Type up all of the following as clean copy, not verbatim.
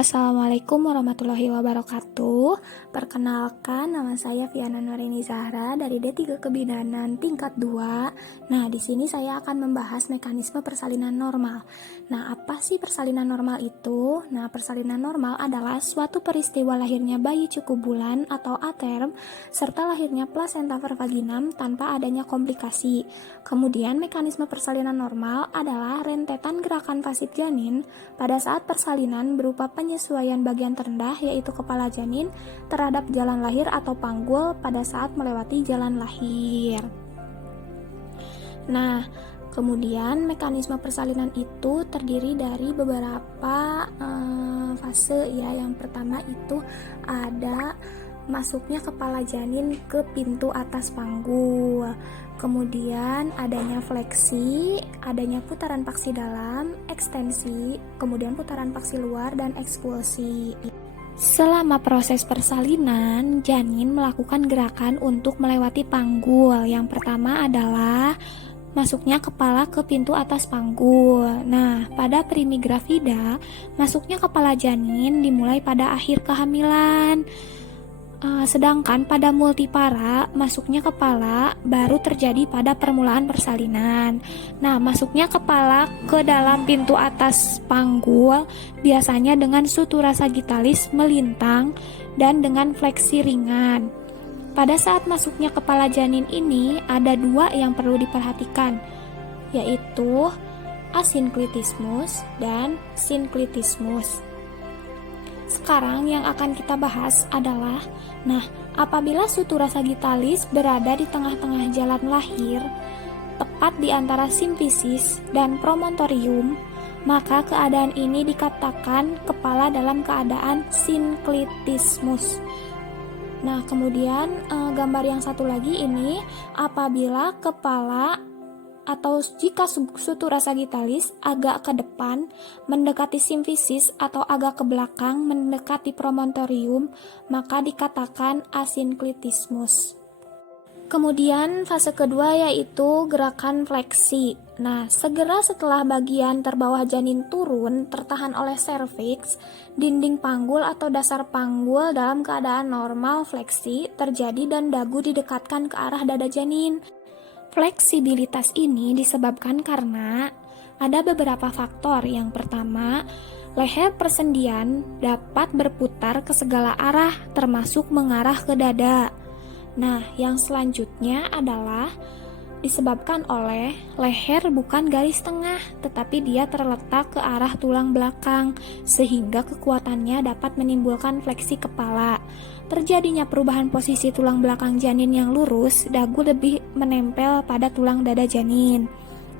Assalamualaikum warahmatullahi wabarakatuh. Perkenalkan, nama saya Viana Nurini Zahra dari D3 Kebidanan tingkat 2. Nah, di sini saya akan membahas mekanisme persalinan normal. Nah, apa sih persalinan normal itu? Nah, persalinan normal adalah suatu peristiwa lahirnya bayi cukup bulan atau aterm serta lahirnya plasenta per vaginam tanpa adanya komplikasi. Kemudian, mekanisme persalinan normal adalah rentetan gerakan pasif janin pada saat persalinan berupa penyesuaian bagian terendah yaitu kepala janin terhadap jalan lahir atau panggul pada saat melewati jalan lahir. Nah, kemudian mekanisme persalinan itu terdiri dari beberapa fase ya. Yang pertama itu ada masuknya kepala janin ke pintu atas panggul. Kemudian adanya fleksi, adanya putaran paksi dalam, ekstensi, kemudian putaran paksi luar, dan ekspulsi. Selama proses persalinan, janin melakukan gerakan untuk melewati panggul. Yang pertama adalah masuknya kepala ke pintu atas panggul. Nah, pada primigravida, masuknya kepala janin dimulai pada akhir kehamilan. Sedangkan pada multipara, masuknya kepala baru terjadi pada permulaan persalinan. Nah, masuknya kepala ke dalam pintu atas panggul biasanya dengan sutura sagittalis melintang dan dengan fleksi ringan. Pada saat masuknya kepala janin ini, ada dua yang perlu diperhatikan, yaitu asinklitismus dan sinklitismus. Sekarang yang akan kita bahas adalah, apabila sutura sagittalis berada di tengah-tengah jalan lahir, tepat di antara simfisis dan promontorium, maka keadaan ini dikatakan kepala dalam keadaan sinklitismus. Nah, kemudian gambar yang satu lagi ini, apabila kepala atau jika sutura sagittalis agak ke depan mendekati simfisis atau agak ke belakang mendekati promontorium, maka dikatakan asinklitismus. Kemudian fase kedua yaitu gerakan fleksi. Nah, segera setelah bagian terbawah janin turun tertahan oleh serviks, dinding panggul atau dasar panggul dalam keadaan normal fleksi terjadi dan dagu didekatkan ke arah dada janin. Fleksibilitas ini disebabkan karena ada beberapa faktor. Yang pertama, leher persendian dapat berputar ke segala arah termasuk mengarah ke dada. Nah, yang selanjutnya adalah disebabkan oleh leher bukan garis tengah, tetapi dia terletak ke arah tulang belakang, sehingga kekuatannya dapat menimbulkan fleksi kepala. Terjadinya perubahan posisi tulang belakang janin yang lurus, dagu lebih menempel pada tulang dada janin.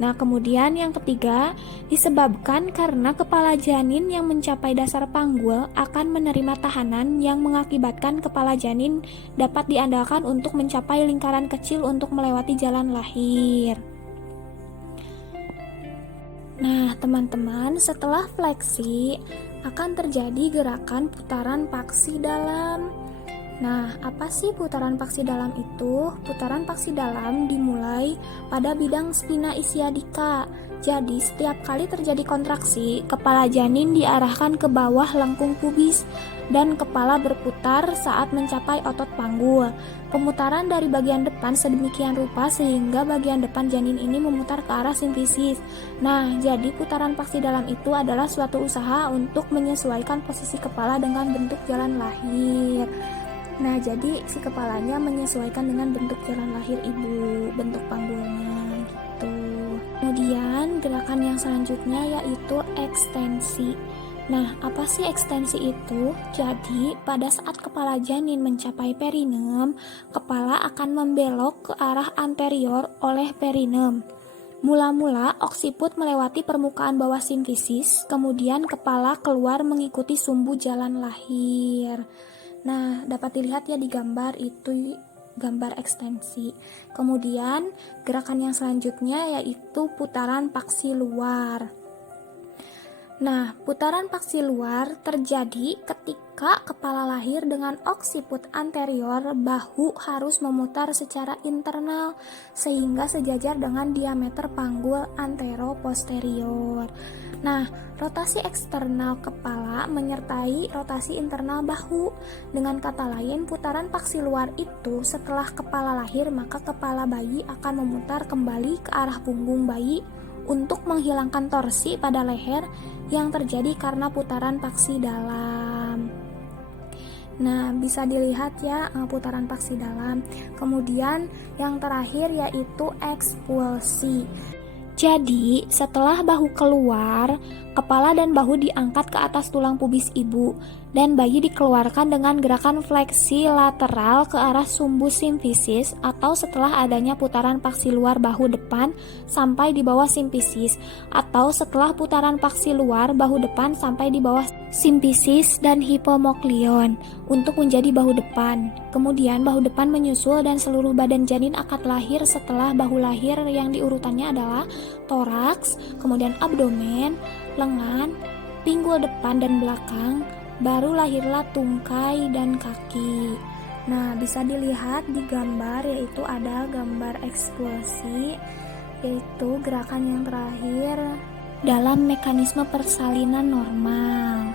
Nah, kemudian yang ketiga, disebabkan karena kepala janin yang mencapai dasar panggul akan menerima tahanan yang mengakibatkan kepala janin dapat diandalkan untuk mencapai lingkaran kecil untuk melewati jalan lahir. Nah, teman-teman, setelah fleksi akan terjadi gerakan putaran paksi dalam. Nah, apa sih putaran paksi dalam itu? Putaran paksi dalam dimulai pada bidang spina ischiadica. Jadi, setiap kali terjadi kontraksi, kepala janin diarahkan ke bawah lengkung pubis dan kepala berputar saat mencapai otot panggul. Pemutaran dari bagian depan sedemikian rupa sehingga bagian depan janin ini memutar ke arah simfisis. Nah, jadi putaran paksi dalam itu adalah suatu usaha untuk menyesuaikan posisi kepala dengan bentuk jalan lahir. Nah, jadi si kepalanya menyesuaikan dengan bentuk jalan lahir ibu, bentuk panggulnya gitu. Kemudian gerakan yang selanjutnya yaitu ekstensi. Nah, apa sih ekstensi itu? Jadi, pada saat kepala janin mencapai perinem, kepala akan membelok ke arah anterior oleh perinem. Mula-mula oksiput melewati permukaan bawah simfisis, kemudian kepala keluar mengikuti sumbu jalan lahir. Nah, dapat dilihat ya di gambar itu gambar ekstensi. Kemudian gerakan yang selanjutnya yaitu putaran paksi luar. Nah, putaran paksi luar terjadi ketika kepala lahir dengan oksiput anterior, bahu harus memutar secara internal sehingga sejajar dengan diameter panggul antero-posterior. Nah, rotasi eksternal kepala menyertai rotasi internal bahu. Dengan kata lain, putaran paksi luar itu setelah kepala lahir, maka kepala bayi akan memutar kembali ke arah punggung bayi untuk menghilangkan torsi pada leher yang terjadi karena putaran paksi dalam. Nah, bisa dilihat ya putaran paksi dalam. Kemudian yang terakhir yaitu ekspulsi. Jadi, setelah bahu keluar, kepala dan bahu diangkat ke atas tulang pubis ibu, dan bayi dikeluarkan dengan gerakan fleksi lateral ke arah sumbu simfisis atau setelah adanya putaran paksi luar bahu depan sampai di bawah simfisis, atau setelah putaran paksi luar bahu depan sampai di bawah simfisis dan hipomoklion untuk menjadi bahu depan. Kemudian bahu depan menyusul dan seluruh badan janin akad lahir setelah bahu lahir yang diurutannya adalah toraks, kemudian abdomen, lengan, pinggul depan dan belakang, baru lahirlah tungkai dan kaki. Nah, bisa dilihat di gambar, yaitu ada gambar ekspulsi, yaitu gerakan yang terakhir dalam mekanisme persalinan normal.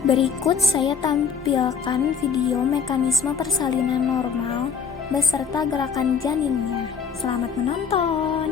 Berikut saya tampilkan video mekanisme persalinan normal beserta gerakan janinnya. Selamat menonton!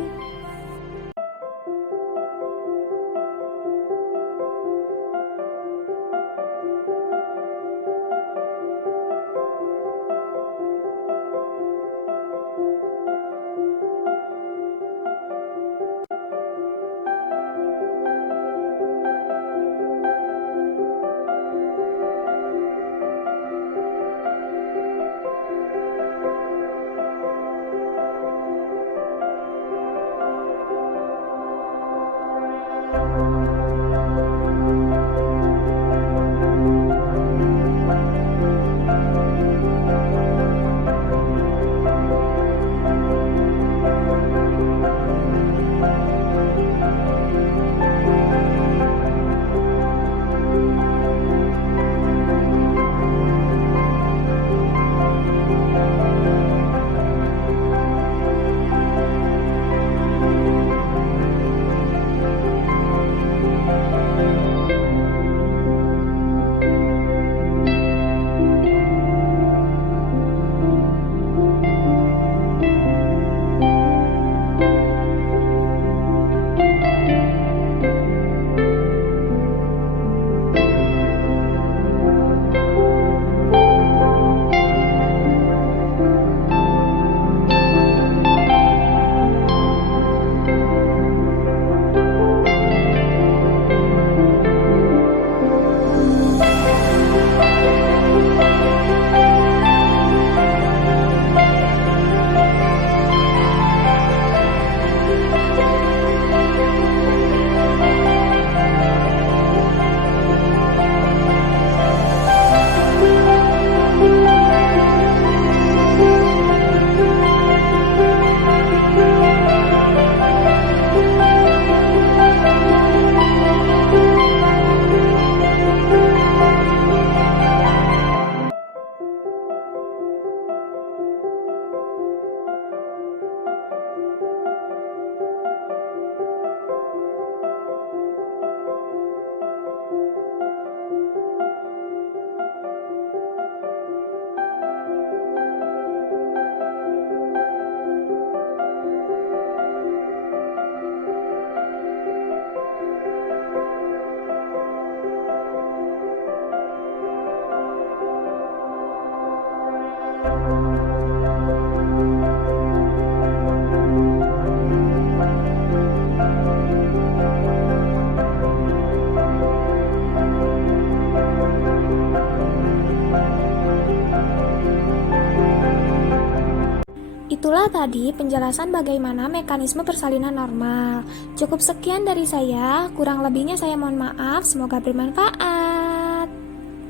Itulah tadi penjelasan bagaimana mekanisme persalinan normal. Cukup sekian dari saya, kurang lebihnya saya mohon maaf, semoga bermanfaat.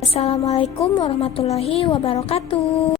Assalamualaikum warahmatullahi wabarakatuh.